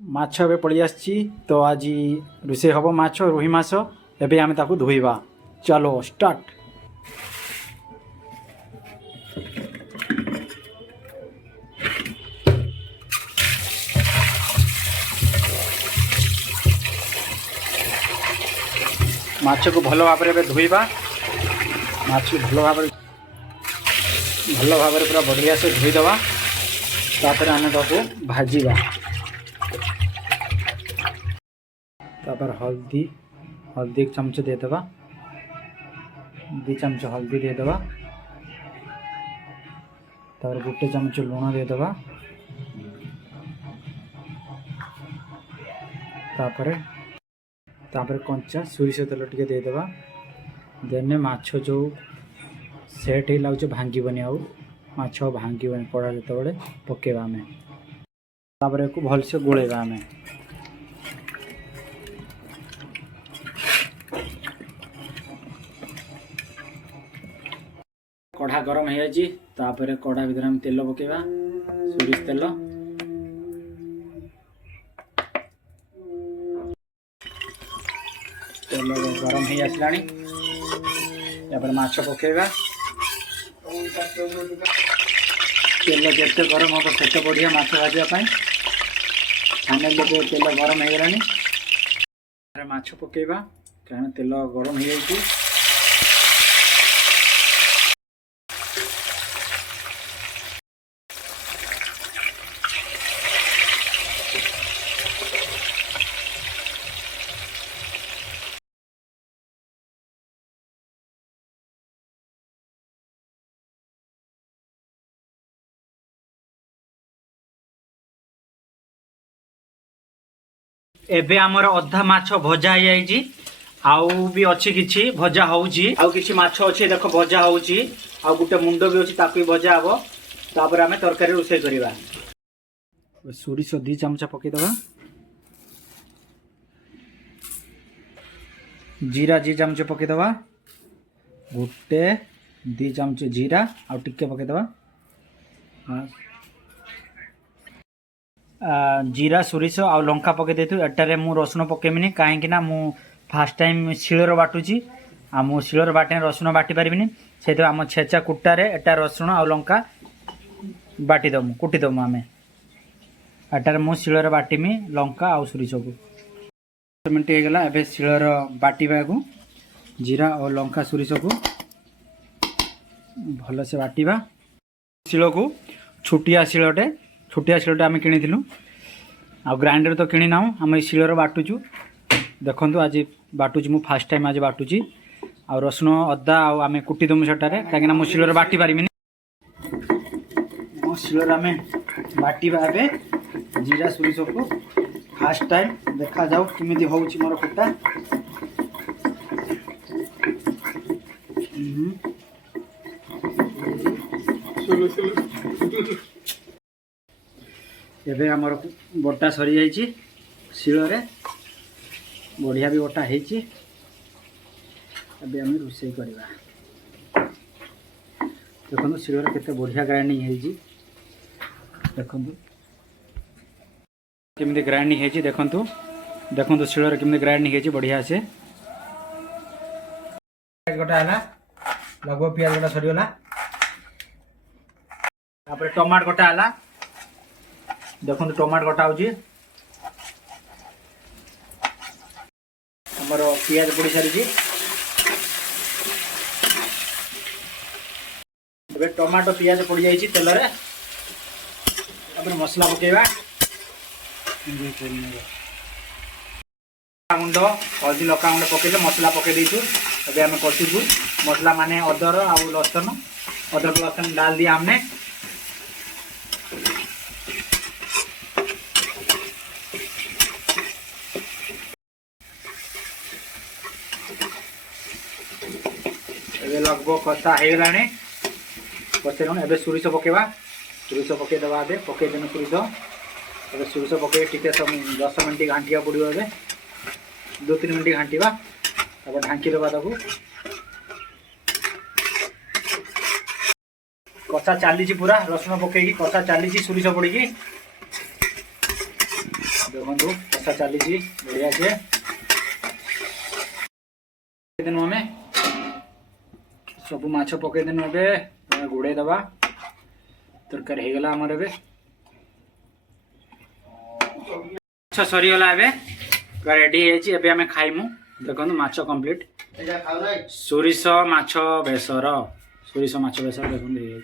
माछ ए पड़ी आसी तो आज रोषे हम माछ रोही माछ एबे आमे ताकू धोइबा। चलो स्टार्ट। माछ को भल भाव में धोइबा। माछ को भल भाव पूरा बढ़िया से धोईदवा। तापर आमे ताकू भाजीबा। तापर हल्दी एक चमच देदेबा। 2 चमच हल्दी देदेबा। तापर 1 चमच लुण देदेबा। तापर कंचा सोरिष तेल टिके देदेबा। देने माछ जो सेट ही लाउछ भांगीबनी आउ माछ भांगीबनी कड़ा जते बड़े पकेबा आमे। तापर को भल से गोलेबा आमे। कढ़ा गरम हो जाए तापर कढ़ा भीतर हम तेल पकेबा। सोरिष तेल गरम हो आसला। माछ पकेबा। तेल जिते गरम हम सेते बढ़िया माछ भाजापी। फाइनल तेल गरम हो गलानी। माछ पकेबा कारण तेल गरम हो जाए। एबे आमर अधा माछ भजा हो जाइए। आउ भी अच्छी किछि भजा होउची। आउ किछि माछ अच्छे देखो भजा होउची। आउ गुटे मुंडो भी अच्छी ताकू भजा हबो। तापर आमे तरकारी रोषे करिबा। सोरिष 2 चमचा पके दबा। जीरा 2 चमच पके दबा। गुटे 2 चमच जीरा आउ टिक्के पके दबा। जीरा सोरिष आउ लंका पके देतु। एटारे मु रसुण पकेमिनी काहेकि ना मु फास्ट टाइम शिलर बाटुची। आ मु शिलर बाटे रसुण बाटी पारिबिनी। सेतो आम छेचा कुट्टारे एटा रसुण आउ लंका बाटी दमु कुटी दमु आमे। एटारे मु शिलर बाटीमी लंका आउ सोरिष को। 10 मिनट हो गला। एबे शिलर बाटीबा को जीरा और लंका सोरिष को भल से बाटीबा। शिल को छुटिया शिलटे आम किनी आ ग्राइंडर तो किनी ना आम शिलर बाटुचु। देखो आज बाटुची मु फास्ट टाइम आज बाटुची। आ रसुण अदा आम कुटी दमु सेटारे कहीं मु शिलर बाटी पारिमिनी। मो शिलर आम बाटीबा। एबे जीरा सोरिष को फास्ट टाइम देखा जाऊ किमिति होउची मोर कुटा। एबे हमर बटा सरी जाइए शिलरे बढ़िया भी बटा होती। एबे हम रोषे करवा। देखो शिलर केते बढ़िया ग्राइंडिंग होती। देखो केमती ग्राइंडिंग होती। देखो शिलर केमती ग्राइंडिंग होती बढ़िया से। प्याज गोटा है लगभग प्याज गोटा सरीगला। टमाट गोटा है। देखो टमाट कटा हो पियाज पड़ सारी। टमाटो पियाज पड़ जाइए तेल रे। मसला पकेबा। गुंड हल्दी लका गुंड पकेले मसला पके देचु। अबे आम कषुचु मसला माने अदर आउ लसन अदरक लसन डाल दिया हमने। लगभग कषा हो गलानी। कषेलुण एबे सोरिष पकेबा। सोरिष पके दबा। एबे पके देनु सोरिष। एबे सोरिष पके टिके 10 मिनट घांटिया पड़ो। एबे 2-3 मिनट घांटीबा। तापर ढांकी दबा ताकू। कषा चली पूरा रसुण पकईकी कषा चली सोरिष पड़ी। देखो कषा चली बढ़िया से देनु आम सब माछ पकईदेनु ए गोड़े दबा तरकारी हो गला आमर माछ सरीगला रेडी है खाइमु देखो माछ कंप्लीट सोरिष माछ बेसर देखो।